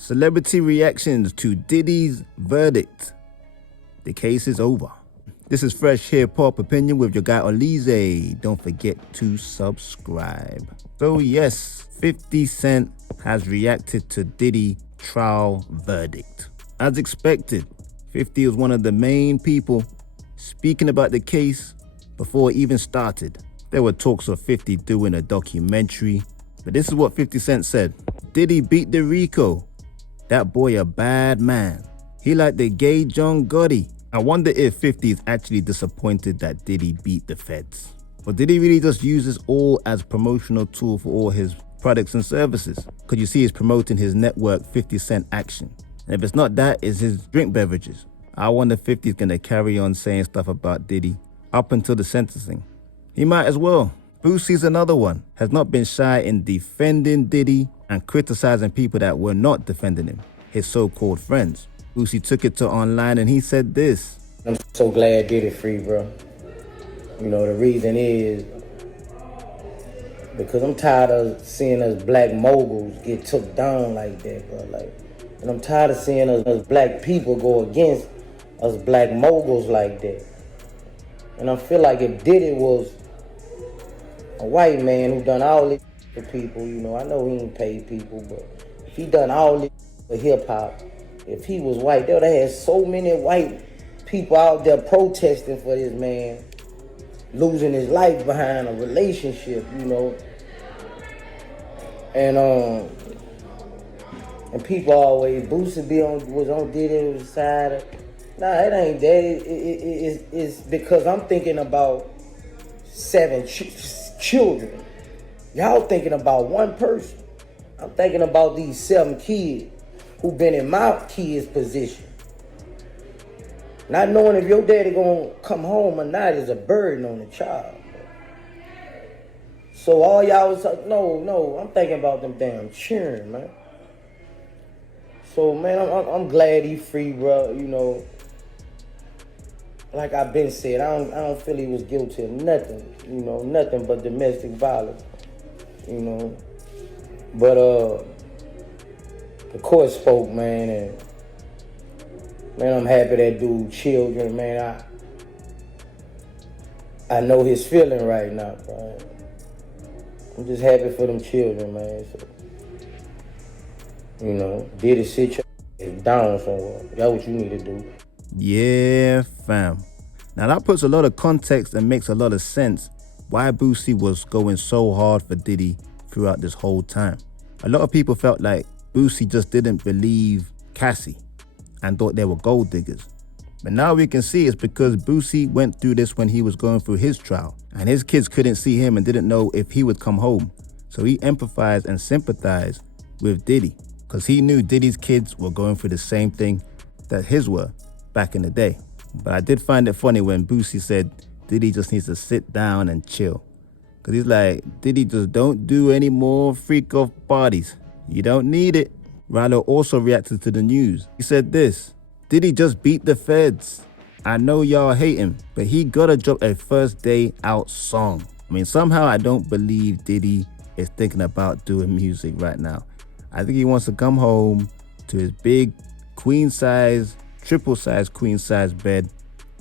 Celebrity reactions to Diddy's verdict. The case is over. This is Fresh Hip-Hop Opinion with your guy Oleezeh. Don't forget to subscribe. So yes, 50 Cent has reacted to Diddy trial verdict. As expected, 50 was one of the main people speaking about the case before it even started. There were talks of 50 doing a documentary, but this is what 50 Cent said. Diddy beat the Rico. That boy a bad man. He like the gay John Gotti. I wonder if 50 is actually disappointed that Diddy beat the feds. Or did he really just use this all as promotional tool for all his products and services? Because you see he's promoting his network 50 Cent Action. And if it's not that, it's his drink beverages. I wonder if 50 is going to carry on saying stuff about Diddy up until the sentencing. He might as well. Boosie's another one. Has not been shy in defending Diddy and criticizing people that were not defending him, his so-called friends. Boosie took it to online and he said this. I'm so glad Diddy free, bro. You know, the reason is because I'm tired of seeing us black moguls get took down like that, bro. And I'm tired of seeing us black people go against us black moguls like that. And I feel like if Diddy was a white man who done all this for people, you know, I know he ain't paid people, but if he done all this for hip-hop, if he was white, they would have had so many white people out there protesting for this man losing his life behind a relationship, you know. And people always, Boosie was on Diddy's side. Nah, it ain't that. It's because I'm thinking about 7 children. Y'all thinking about one person. I'm thinking about these 7 kids who been in my kid's position. Not knowing if your daddy gonna come home or not is a burden on the child. So all y'all was like, no, I'm thinking about them damn children, man. So man, I'm glad he free, bro. You know, like I've been said, I don't feel he was guilty of nothing. You know, nothing but domestic violence. You know, but the court spoke, man, and man, I'm happy that dude children, man. I know his feeling right now, bro. I'm just happy for them children, man. So, you know, Diddy sit your down somewhere. That's what you need to do. Yeah, fam. Now that puts a lot of context and makes a lot of sense why Boosie was going so hard for Diddy throughout this whole time. A lot of people felt like Boosie just didn't believe Cassie and thought they were gold diggers. But now we can see it's because Boosie went through this when he was going through his trial, and his kids couldn't see him and didn't know if he would come home. So he empathized and sympathized with Diddy because he knew Diddy's kids were going through the same thing that his were back in the day. But I did find it funny when Boosie said Diddy just needs to sit down and chill. Because he's like, Diddy, just don't do any more freak-off parties. You don't need it. Rowdy also reacted to the news. He said this, Diddy just beat the feds. I know y'all hate him, but he gotta drop a first day out song. I mean, somehow I don't believe Diddy is thinking about doing music right now. I think he wants to come home to his big queen-size, triple-size queen-size bed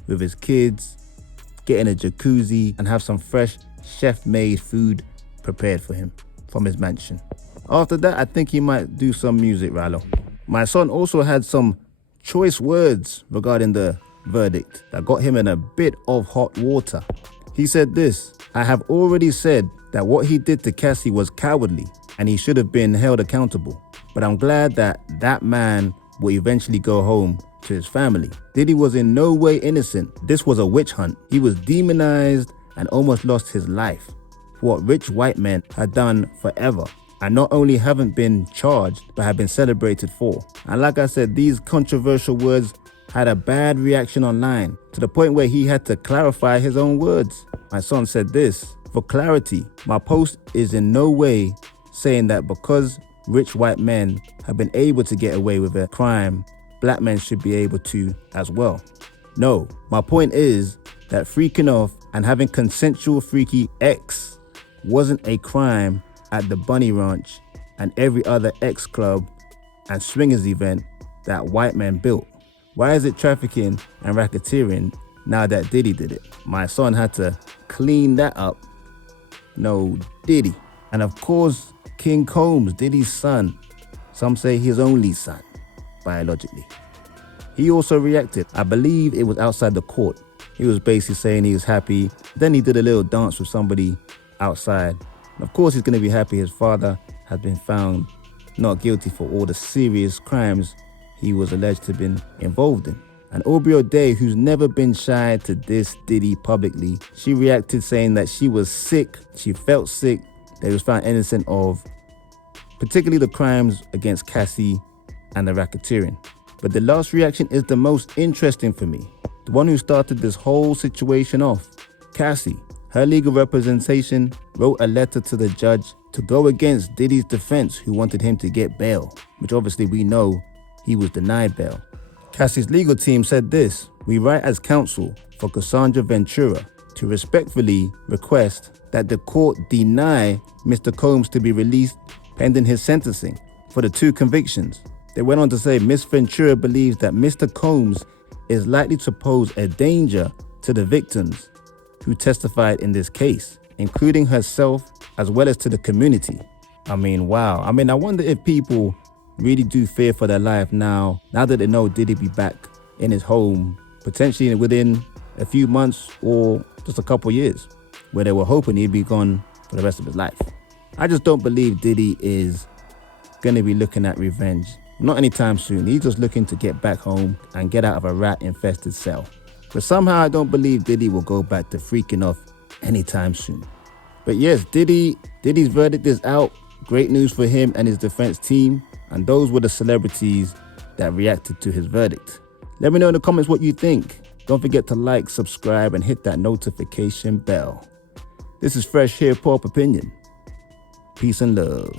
with his kids, get in a jacuzzi, and have some fresh chef-made food prepared for him from his mansion. After that, I think he might do some music, Rowdy. My son also had some choice words regarding the verdict that got him in a bit of hot water. He said this, I have already said that what he did to Cassie was cowardly and he should have been held accountable. But I'm glad that that man will eventually go home to his family. Diddy was in no way innocent. This was a witch hunt. He was demonized and almost lost his life for what rich white men had done forever, and not only haven't been charged, but have been celebrated for. And like I said, these controversial words had a bad reaction online, to the point where he had to clarify his own words. My son said this, for clarity, my post is in no way saying that because rich white men have been able to get away with a crime, black men should be able to as well. No, my point is that freaking off and having consensual freaky X wasn't a crime at the Bunny Ranch and every other X club and swingers event that white men built? Why is it trafficking and racketeering now that Diddy did it? My son had to clean that up. No, Diddy. And of course, King Combs, Diddy's son. Some say his only son, biologically. He also reacted. I believe it was outside the court. He was basically saying he was happy. Then he did a little dance with somebody outside. And of course, he's going to be happy his father has been found not guilty for all the serious crimes he was alleged to have been involved in. And Aubrey O'Day, who's never been shy to diss Diddy publicly, she reacted saying that she was sick, she felt sick, that he was found innocent of particularly the crimes against Cassie and the racketeering. But the last reaction is the most interesting for me. The one who started this whole situation off, Cassie. Her legal representation wrote a letter to the judge to go against Diddy's defense, who wanted him to get bail, which obviously we know he was denied bail. Cassie's legal team said this: "We write as counsel for Cassandra Ventura to respectfully request that the court deny Mr. Combs to be released pending his sentencing for the 2 convictions." They went on to say Ms. Ventura believes that Mr. Combs is likely to pose a danger to the victims who testified in this case, including herself as well as to the community. I mean, wow. I wonder if people really do fear for their life now that they know Diddy be back in his home, potentially within a few months or just a couple years, where they were hoping he'd be gone for the rest of his life. I just don't believe Diddy is going to be looking at revenge. Not anytime soon. He's just looking to get back home and get out of a rat-infested cell. But somehow I don't believe Diddy will go back to freaking off anytime soon. But yes, Diddy's verdict is out. Great news for him and his defense team. And those were the celebrities that reacted to his verdict. Let me know in the comments what you think. Don't forget to like, subscribe, and hit that notification bell. This is Fresh Hip Hop Opinion. Peace and love.